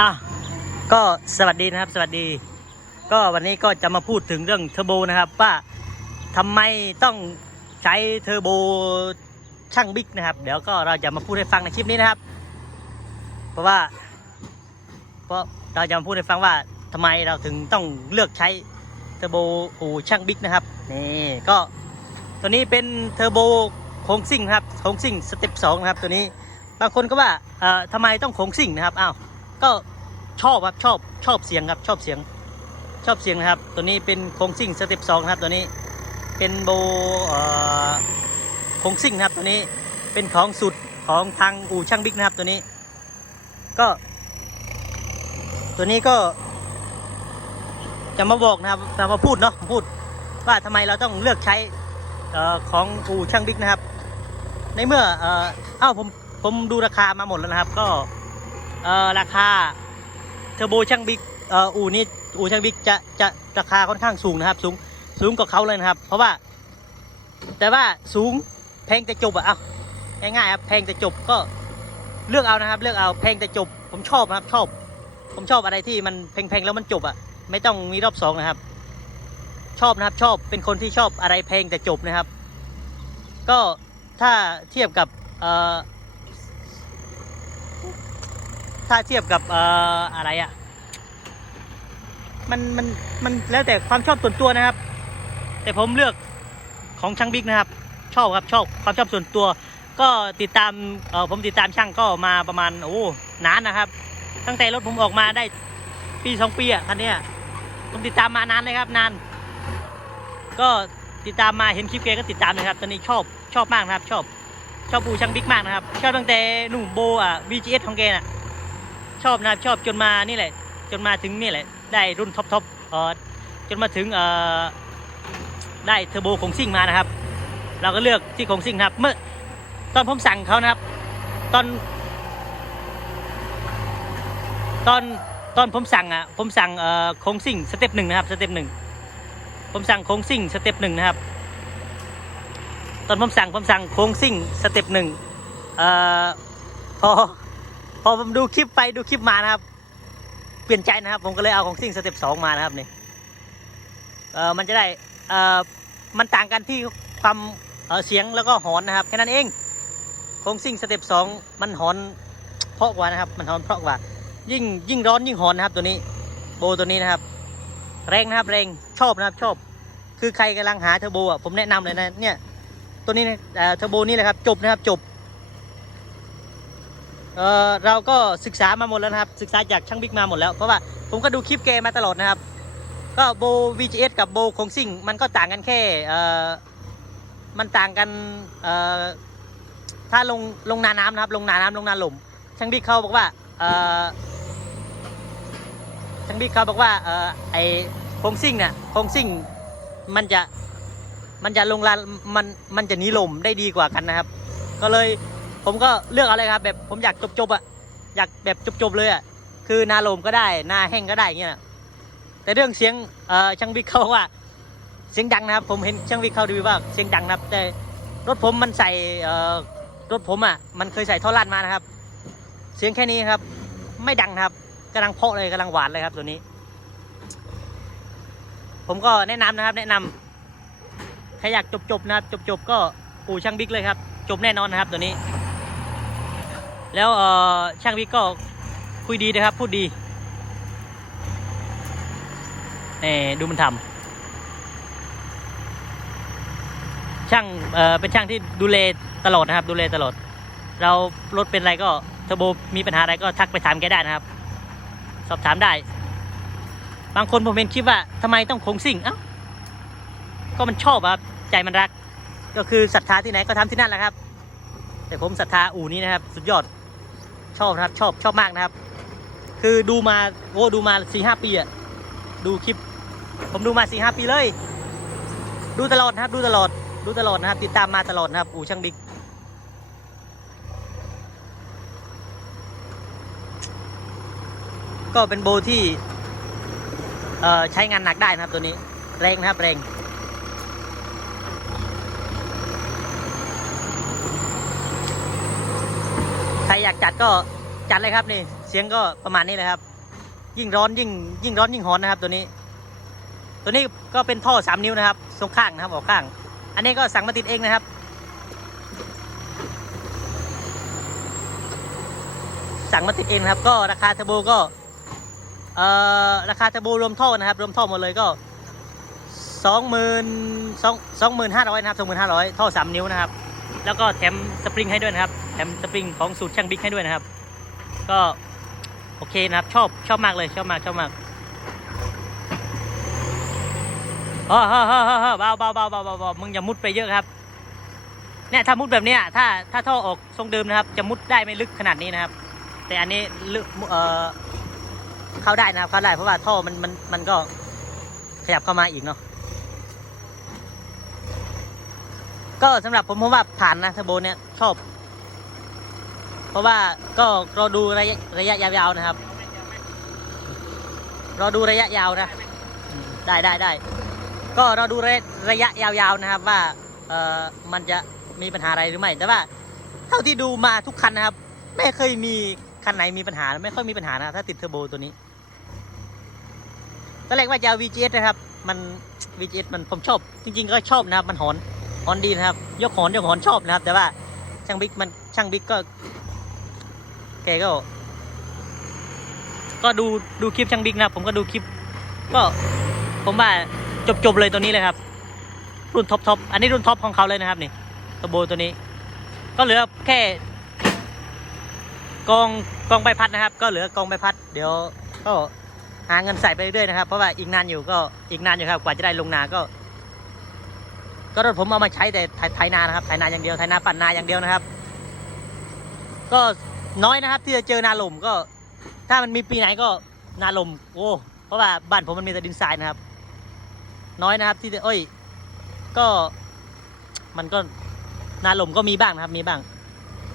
อะก็สวัสดีนะครับ สวัสดี ก็วันนี้ก็จะมาพูดถึงเรื่องเทอร์โบนะครับ ว่าทำไมต้องใช้เทอร์โบช่างบิ๊กนะครับ เดี๋ยวก็เราจะมาพูดให้ฟังในคลิปนี้นะครับ เพราะว่าเพราะเราจะมาพูดให้ฟังว่าทำไมเราถึงต้องเลือกใช้เทอร์โบอูช่างบิ๊กนะครับนี่ก็ตัวนี้เป็นเทอร์โบโค้งซิ่งครับโค้งซิ่งสเต็ปสองนะครับตัวนี้บางคนก็ว่าเอ่อทำไมต้องโค้งซิ่งนะครับอ้าว ก็ชอบครับชอบชอบเสียงครับชอบเสียงชอบเสียงนะครับ ตัวนี้เป็นโค้งซิ่งสเต็ปสองครับตัวนี้เป็นโบโค้งซิ่งครับตัวนี้เป็นของสุดของทางอู่ช่างบิ๊กนะครับตัวนี้ ก็ ตัวนี้ก็ จะมาบอกนะครับจะมาพูดเนาะพูดว่าทำไมเราต้องเลือกใช้อของอู่ช่างบิ๊กนะครับ ในเมื่อเอ้าผมผมดูราคามาหมดแล้วนะครับ ก็ เอ่อราคาเทอร์โบช่างบิ๊กเอ่ออู่นี้อู่ช่างบิ๊กจะจะราคาค่อนข้างสูงนะครับ สูงสูงกว่าเขาเลยนะครับ เพราะว่า แต่ว่าสูงแพงแต่จบอะเอ้าง่ายๆครับแพงแต่จบก็เลือกเอานะครับ เลือกเอาแพงแต่จบ ผมชอบนะครับชอบ ผมชอบอะไรที่มันแพงๆแล้วมันจบอะไม่ต้องมีรอบสองนะครับ ชอบนะครับชอบเป็นคนที่ชอบอะไรแพงแต่จบนะครับ ก็ถ้าเทียบกับเอ่อ ถ้าเทียบกับเอ่ออะไรอะมันมันมันแล้วแต่ความชอบส่วนตัวนะครับ แต่ผมเลือกของช่างบิ๊กนะครับ ชอบครับชอบความชอบส่วนตัว ก็ติดตามเออผมติดตามช่างก็มาประมาณโอ้นานนะครับ ตั้งแต่รถผมออกมาได้ปีสองปีอะคันนี้ผมติดตามมานานเลยครับนาน ก็ติดตามมาเห็นคลิปแกก็ติดตามเลยครับ ตอนนี้ชอบชอบมากนะครับ ชอบชอบปูช่างบิ๊กมากนะครับ ชอบตั้งแต่หนุ่มโบอะ VGS ของแกน่ะ ชอบนะครับชอบจนมานี่แหละ จนมาถึงนี่แหละ ได้รุ่นท็อปท็อปเออจนมาถึงเออได้เทอร์โบของซิ่งมานะครับ เราก็เลือกที่ของซิ่งนะครับ เมื่อตอนผมสั่งเขานะครับ ตอน ตอนตอนผมสั่งอะผมสั่งเอ่อคงซิ่งสเต็ปหนึ่งนะครับสเต็ปหนึ่งผมสั่งคงซิ่งสเต็ปหนึ่งนะครับ ตอนผมสั่งผมสั่งคงซิ่งสเต็ปหนึ่งเอ่อพอ พอผมดูคลิปไปดูคลิปมานะครับ เปลี่ยนใจนะครับ ผมก็เลยเอาโค้งซิ่งสเต็ปสองมานะครับนี่เออมันจะได้เออมันต่างกันที่ความเเสียงแล้วก็หอนนะครับแค่นั้นเองโค้งซิ่งสเต็ปสองมันหอนเพราะกว่านะครับ มันหอนเพราะกว่า ยิ่งยิ่งร้อนยิ่งหอนนะครับตัวนี้ โบตัวนี้นะครับ แรงนะครับแรงชอบนะครับชอบ คือใครกำลังหาเทอร์โบอะผมแนะนำเลยนะเนี่ยตัวนี้นะเอ่อเทอร์โบนี่แหละครับจบนะครับจบ เออเราก็ศึกษามาหมดแล้วนะครับ ศึกษาจากช่างบิ๊กมาหมดแล้วเพราะว่าผมก็ดูคลิปแกมาตลอดนะครับ ก็โบ VGS กับโบคงซิ่งมันก็ต่างกันแค่เออมันต่างกันเออถ้าลงลงนาน้ำนะครับ ลงนาน้ำลงนาหล่มช่างบิ๊กเขาบอกว่าเออช่างบิ๊กเขาบอกว่าเออไอโคงซิ่งเนี่ยโคงซิ่งมันจะมันจะลงลานมันมันจะหนีลมได้ดีกว่ากันนะครับ ก็เลย ผมก็เลือกเอาเลยครับแบบผมอยากจบจบๆอะอยากแบบจบจบๆเลยอะคือนาลมก็ได้นาแห้งก็ได้อย่างเงี้ยนะแต่เรื่องเสียงเอ่อช่างบิ๊กเขาว่า เสียงดังนะครับ ผมเห็นช่างบิ๊กเขาดูว่าเสียงดังนะครับ แต่รถผมมันใส่เอ่อรถผมอะมันเคยใส่ท่อลั่นมานะครับ เสียงแค่นี้ครับ ไม่ดังครับกำลังเพาะเลยกำลังหวานเลยครับตัวนี้ ผมก็แนะนำนะครับ แนะนำใครอยากจบๆนะครับจบๆก็ปู่ช่างบิ๊กเลยครับ จบแน่นอนนะครับตัวนี้ แล้วเออช่างบิ๊กก็คุยดีนะครับ พูดดีนี่ดูมันทำช่างเออเป็นช่างที่ดูแลตลอดนะครับ ดูแลตลอด เรารถเป็นอะไรก็เทอร์โบมีปัญหาอะไรก็ทักไปถามแกได้นะครับ สอบถามได้ บางคนผมเห็นคลิปว่าทำไมต้องโค้งซิ่งเอ้าก็มันชอบครับใจมันรัก ก็คือศรัทธาที่ไหนก็ทำที่นั่นแหละครับ แต่ผมศรัทธาอู่นี้นะครับ สุดยอด ชอบนะครับ ชอบชอบมากนะครับ คือดูมาโอ้ดูมาสี่ห้าปีอะดูคลิป ผมดูมาสี่ห้าปีเลย ดูตลอดนะครับ ดูตลอด ดูตลอดนะครับ ติดตามมาตลอดนะครับอู่ช่างบิ๊กก็เป็นโบที่ใช้งานหนักได้นะครับตัวนี้ แรงนะครับแรง ใคร อยากจัดก็จัดเลยครับนี่เสียงก็ประมาณนี้เลยครับ ยิ่งร้อนยิ่งยิ่งร้อนยิ่งหอนนะครับตัวนี้ ตัวนี้ก็เป็นท่อสามนิ้วนะครับทรงข้างนะครับออกข้าง อันนี้ก็สั่งมาติดเองนะครับสั่งมาติดเองนะครับก็ราคาเทอร์โบก็เอ่อราคาเทอร์โบรวมท่อนะครับ รวมท่อหมดเลยก็สองหมื่นสองสองหมื่นห้าร้อยนะครับสองหมื่นห้าร้อยท่อสามนิ้วนะครับ แล้วก็แถมสปริงให้ด้วยนะครับ มสปริงของสูตรช่างบิ๊กให้ด้วยนะครับ ก็โอเคนะครับ ชอบชอบมากเลยชอบมากชอบมากเฮ้อเฮ้อเฮ้อเฮ้อเฮ้อเบาเบาเบาเบาเบาเบามึงอย่ามุดไปเยอะครับเนี่ยถ้ามุดแบบเนี้ยถ้าถ้าท่อออกทรงเดิมนะครับ จะมุดได้ไม่ลึกขนาดนี้นะครับ แต่อันนี้ลึกเอ่อเข้าได้นะครับเข้าได้เพราะว่าท่อมันมันมันก็ขยับเข้ามาอีกเนาะก็สำหรับผมผมว่าผ่านนะเทอร์โบเนี่ยชอบ เพราะว่าก็รอดูระยะระยะยาวๆนะครับรอดูระยะยาวนะ ได้ได้ได้ ก็รอดูระยะระยะยาวๆนะครับว่าเออมันจะมีปัญหาอะไรหรือไม่แต่ว่า เท่าที่ดูมาทุกคันนะครับ ไม่เคยมีคันไหนมีปัญหาไม่ค่อยมีปัญหานะถ้าติดเทอร์โบตัวนี้ตอนแรกว่าจะเอา VGS นะครับ มัน VGS มันผมชอบ จริง ๆ ก็ชอบนะครับ มันหอนหอนดีนะครับ ยกหอนยกหอนชอบนะครับ แต่ว่าช่างบิ๊กมันช่างบิ๊กก็ แกก็ ก็ดูดูคลิปช่างบิ๊กนะครับผมก็ดูคลิป ก็ผมว่าจบจบๆเลยตัวนี้เลยครับ รุ่นท็อปท็อปอันนี้รุ่นท็อปของเขาเลยนะครับนี่เทอร์โบตัวนี้ ก็เหลือแค่กองกองใบพัดนะครับ ก็เหลือกองใบพัด เดี๋ยวก็หาเงินใส่ไปเรื่อยๆนะครับ เพราะว่าอีกนานอยู่ก็อีกนานอยู่ครับกว่าจะได้ลงนาก็ ก็รถผมเอามาใช้แต่ไถนานะครับไถนาอย่างเดียวไถนาปั่นนาอย่างเดียวนะครับ ก็ น้อยนะครับที่จะเจอนาลมก็ ถ้ามันมีปีไหนก็นาลมโอ้เพราะว่าบ้านผมมันมีแต่ดินทรายนะครับ น้อยนะครับ ที่จะเอ้ย ก็มันก็นาลมก็มีบ้างนะครับ มีบ้าง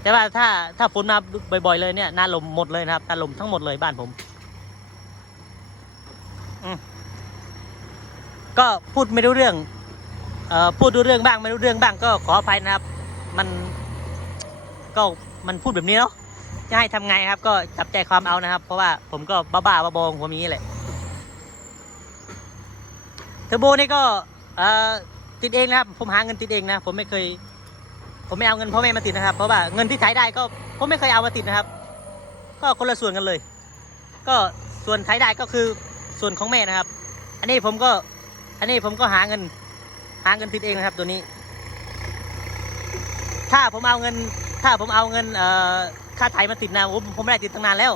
แต่ว่าถ้าถ้าฝนมาบ่อยๆเลยเนี่ยนาลมหมดเลยนะครับนาลมทั้งหมดเลยบ้านผมอืมก็พูดไม่รู้เรื่องเอ่อพูดรู้เรื่องบ้างไม่รู้เรื่องบ้างก็ขออภัยนะครับ มันก็มันพูดแบบนี้เนาะ จะให้ทำไงครับ ก็จับใจความเอานะครับ เพราะว่าผมก็บ้าๆบอๆของผมนี้แหละเทอร์โบนี่ก็ติดเองนะครับ ผมหาเงินติดเองนะ ผมไม่เคย ผมไม่เอาเงินพ่อแม่มาติดนะครับ เพราะว่าเงินที่ใช้ได้ก็ผมไม่เคยเอามาติดนะครับ ก็คนละส่วนกันเลย ก็ส่วนใช้ได้ก็คือส่วนของแม่นะครับ อันนี้ผมก็ อันนี้ผมก็หาเงิน หาเงินติดเองนะครับ ตัวนี้ ถ้าผมเอาเงิน ถ้าผมเอาเงินเอ่อ ค่าไถมาติดนะผมผมไม่ได้ติดตั้งนานแล้ว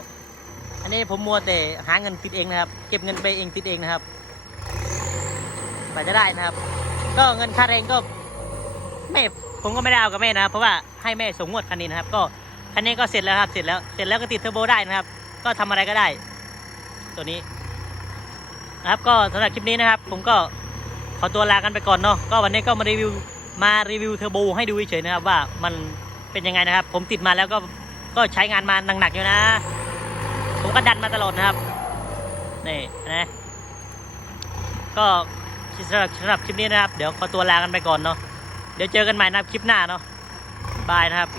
อันนี้ผมมัวแต่หาเงินติดเองนะครับ เก็บเงินไปเองติดเองนะครับไปจะได้นะครับ ก็เงินค่าแรงก็แม่ผมก็ไม่ได้เอากับแม่นะครับ เพราะว่าให้แม่ส่งงวดคันนี้นะครับ ก็คันนี้ก็เสร็จแล้วครับเสร็จแล้วเสร็จแล้วก็ติดเทอร์โบได้นะครับ ก็ทำอะไรก็ได้ ตัวนี้นะครับก็สำหรับคลิปนี้นะครับ ผมก็ขอตัวลากันไปก่อนเนาะก็วันนี้ก็มารีวิวมารีวิวเทอร์โบให้ดูเฉยๆนะครับว่ามันเป็นยังไงนะครับ ผมติดมาแล้วก็ ก็ใช้งานมาหนักๆอยู่นะ ผมก็ดันมาตลอดนะครับ นี่นะก็สำหรับสำหรับคลิปนี้นะครับ เดี๋ยวขอตัวลากันไปก่อนเนาะ เดี๋ยวเจอกันใหม่นะครับคลิปหน้าเนาะ บายนะครับ